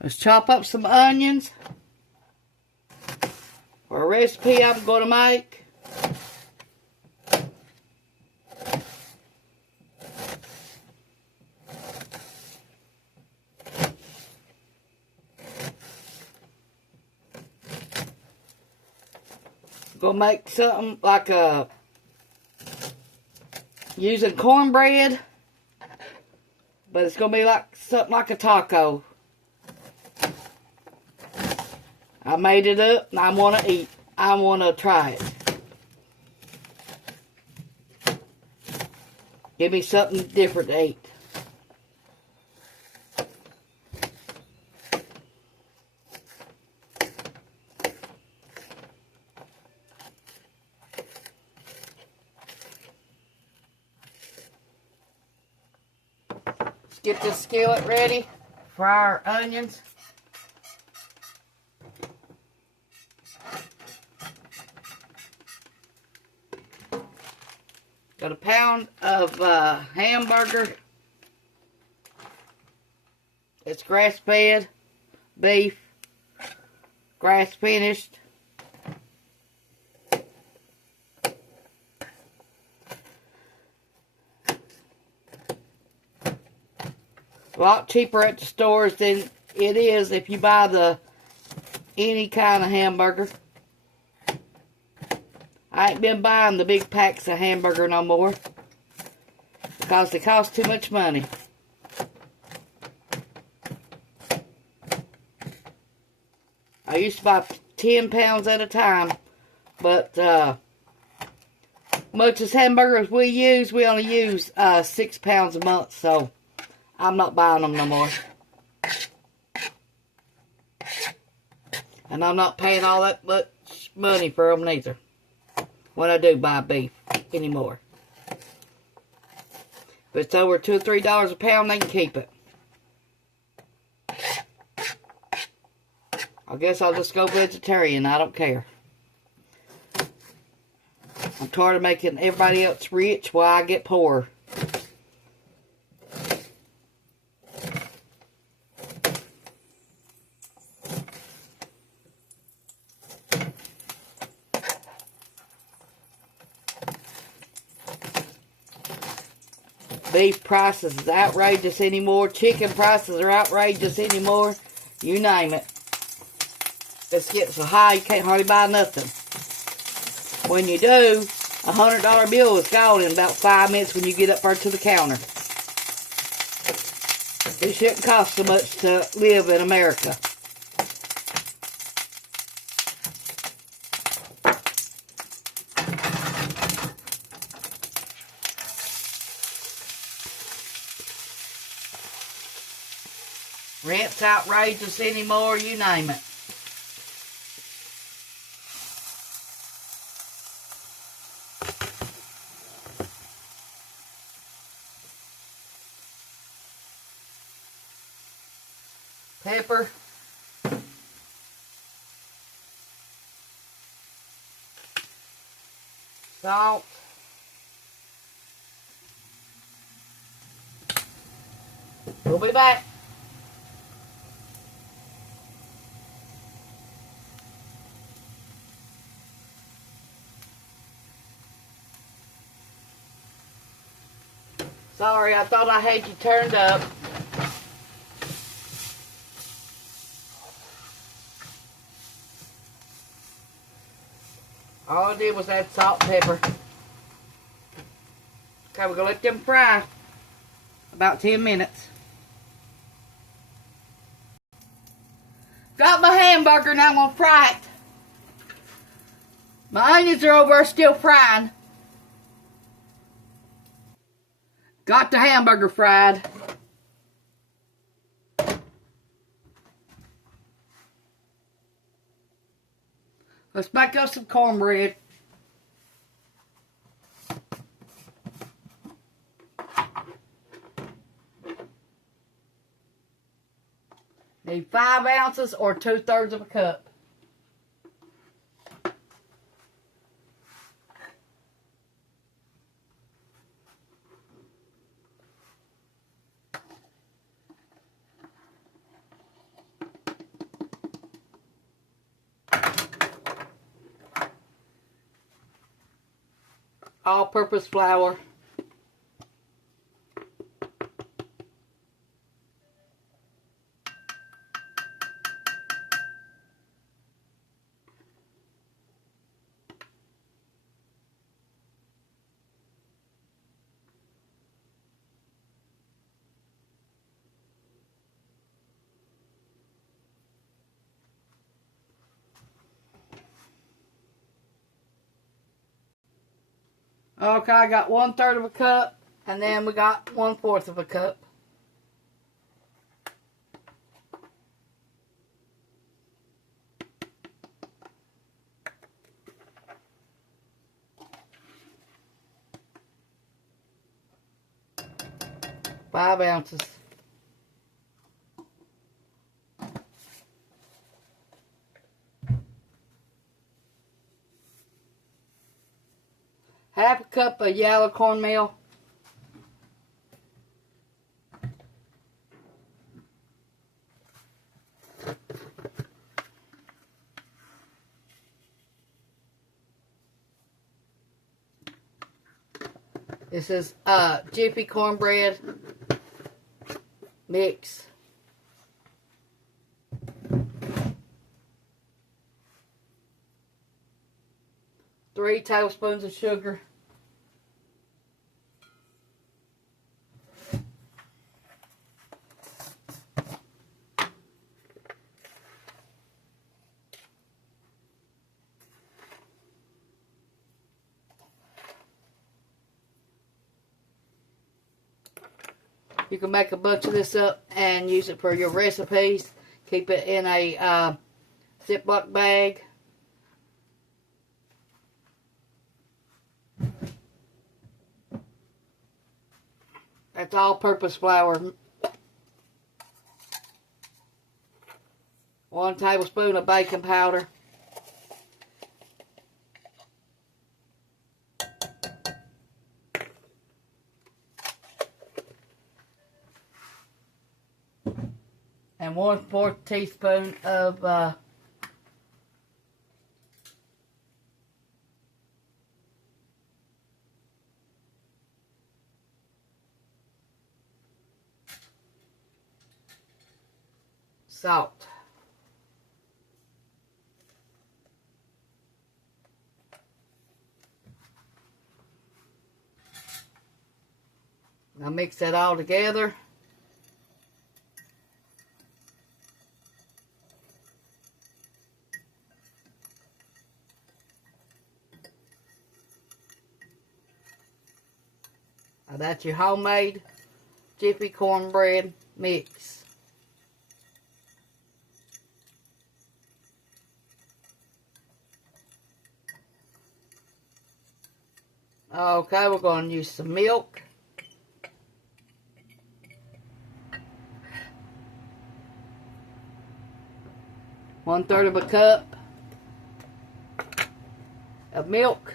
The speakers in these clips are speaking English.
Let's chop up some onions for a recipe I'm going to make. Gonna make something like using cornbread, but it's gonna be like something like a taco. I made it up and I want to eat. I want to try it. Give me something different to eat. Let's get this skillet ready. Fry our onions. Got a pound of hamburger. It's grass-fed beef, grass-finished. A lot cheaper at the stores than it is if you buy any kind of hamburger. I ain't been buying the big packs of hamburger no more because they cost too much money. I used to buy 10 pounds at a time, but much as hamburgers we only use 6 pounds a month, so I'm not buying them no more. And I'm not paying all that much money for them neither when I do buy beef anymore. If it's over $2 or $3 a pound, they can keep it. I guess I'll just go vegetarian. I don't care. I'm tired of making everybody else rich while I get poor. Beef prices is outrageous anymore. Chicken prices are outrageous anymore. You name it. It's getting so high you can't hardly buy nothing. When you do, a $100 bill is gone in about 5 minutes when you get up there to the counter. It shouldn't cost so much to live in America. Rent's outrageous anymore, you name it. Pepper. Salt. We'll be back. Sorry, I thought I had you turned up. All I did was add salt and pepper. Okay, we're going to let them fry about 10 minutes. Got my hamburger, now I'm going to fry it. My onions are over there still frying. Got the hamburger fried. Let's make up some cornbread. Need 5 ounces or 2/3 of a cup. all-purpose flour. Okay, I got 1/3 of a cup, and then we got 1/4 of a cup. Five ounces. Half a cup of yellow cornmeal. This is Jiffy cornbread mix. Three tablespoons of sugar. You can make a bunch of this up and use it for your recipes. Keep it in a Ziploc bag. That's all-purpose flour. 1 tablespoon of baking powder. And 1/4 teaspoon of salt. Now mix that all together. Now that's your homemade Jiffy cornbread mix. Okay, we're going to use some milk. One-third of a cup of milk.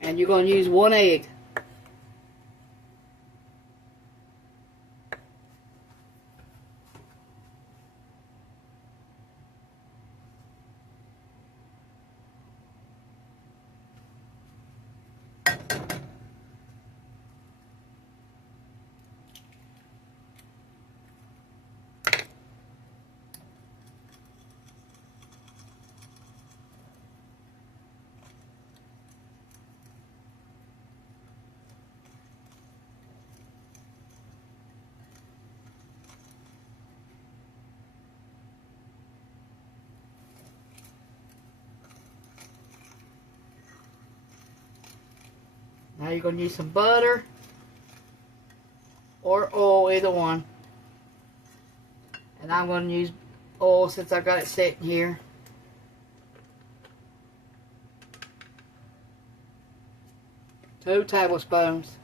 And you're going to use 1 egg. Now you're going to use some butter or oil, either one. And I'm going to use oil since I've got it sitting here. Two tablespoons.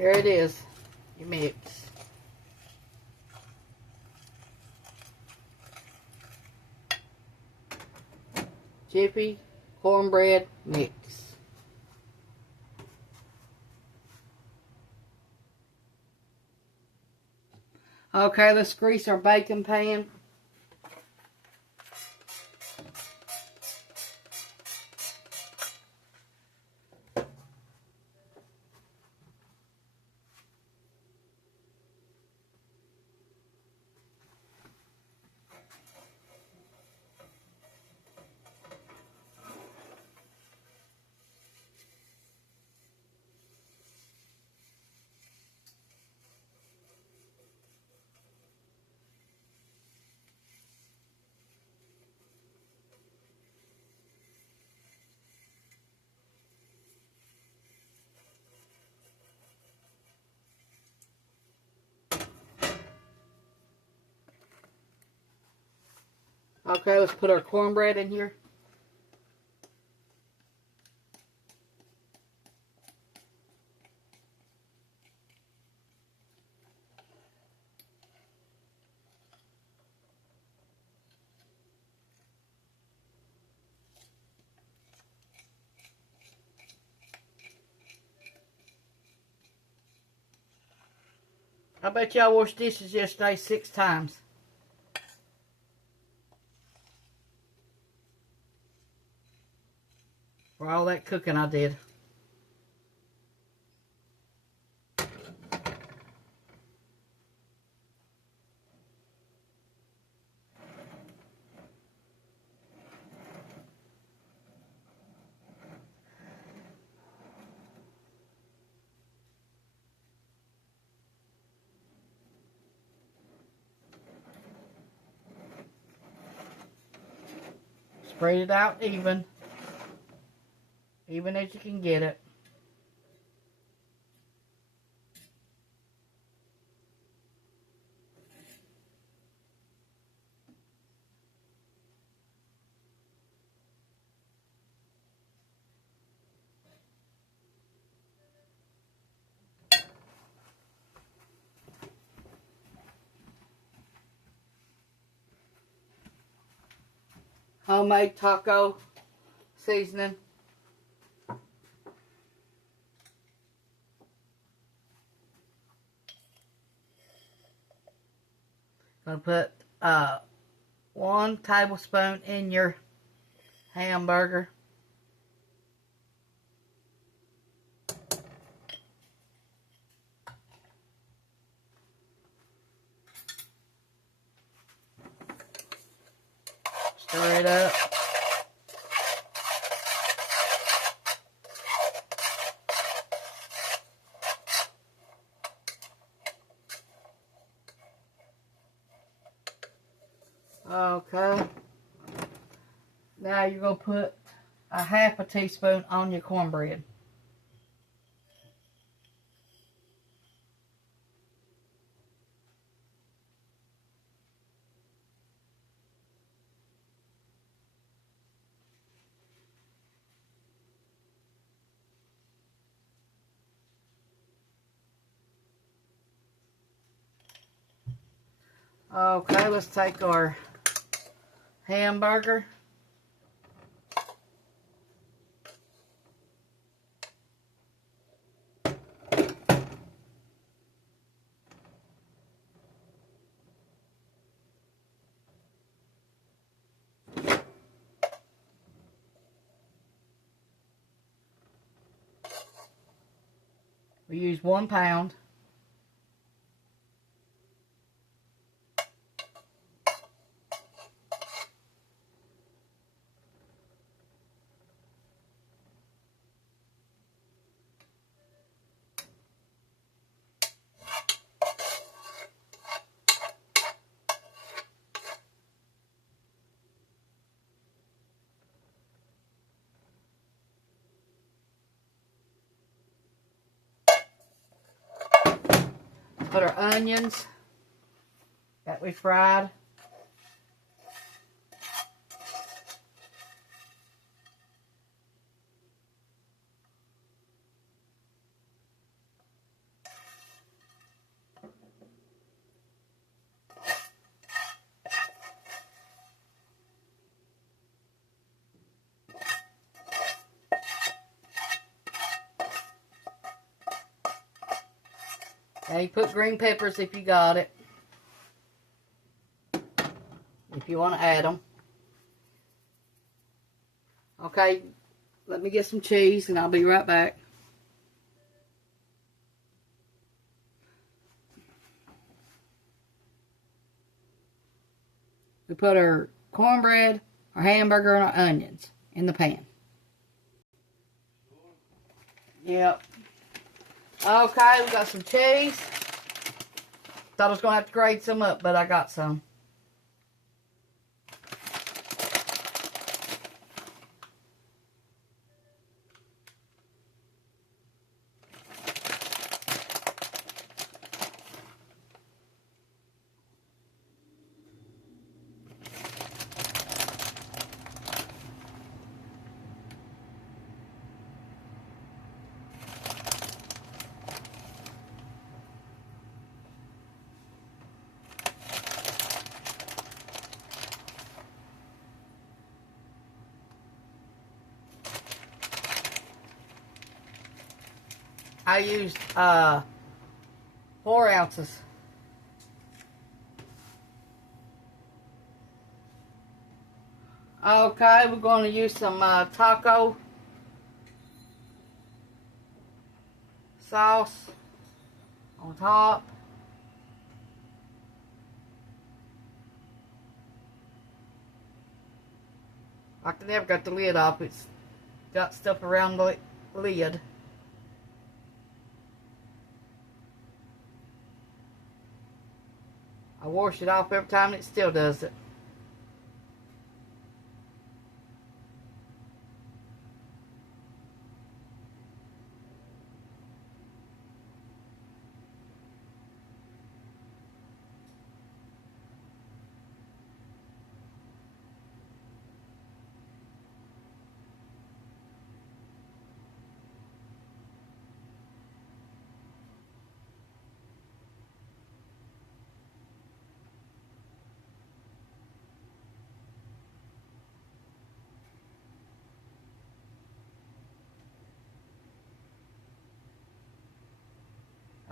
Here it is. You mix. Jiffy cornbread mix. Okay, let's grease our baking pan. Okay, let's put our cornbread in here. I bet y'all washed dishes yesterday 6 times. For all that cooking I did. Spread it out even. Even as you can get it. Homemade taco seasoning. Gonna put 1 tablespoon in your hamburger. Stir it up. Okay. Now you're going to put a 1/2 teaspoon on your cornbread. Okay, let's take our hamburger. We use 1 pound. Put our onions that we fried. Okay, put green peppers if you got it. If you want to add them. Okay, let me get some cheese and I'll be right back. We put our cornbread, our hamburger, and our onions in the pan. Yep. Okay, we got some cheese. Thought I was going to have to grate some up, but I got some. I used 4 ounces. Okay, we're going to use some taco sauce on top. I never got the lid off. It's got stuff around the lid. I wash it off every time and it still does it.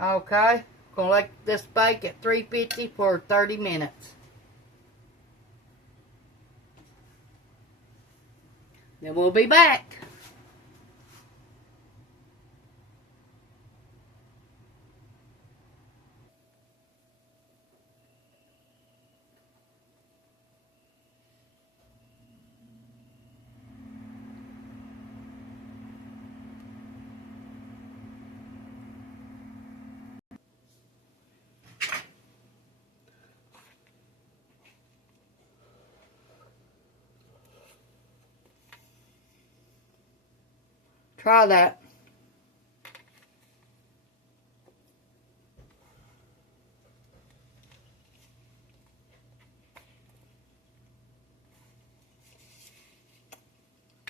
Okay, gonna let this bake at 350 for 30 minutes. Then we'll be back. Try that.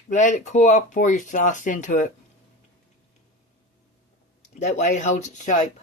Let it cool up before you sauce into it. That way it holds its shape.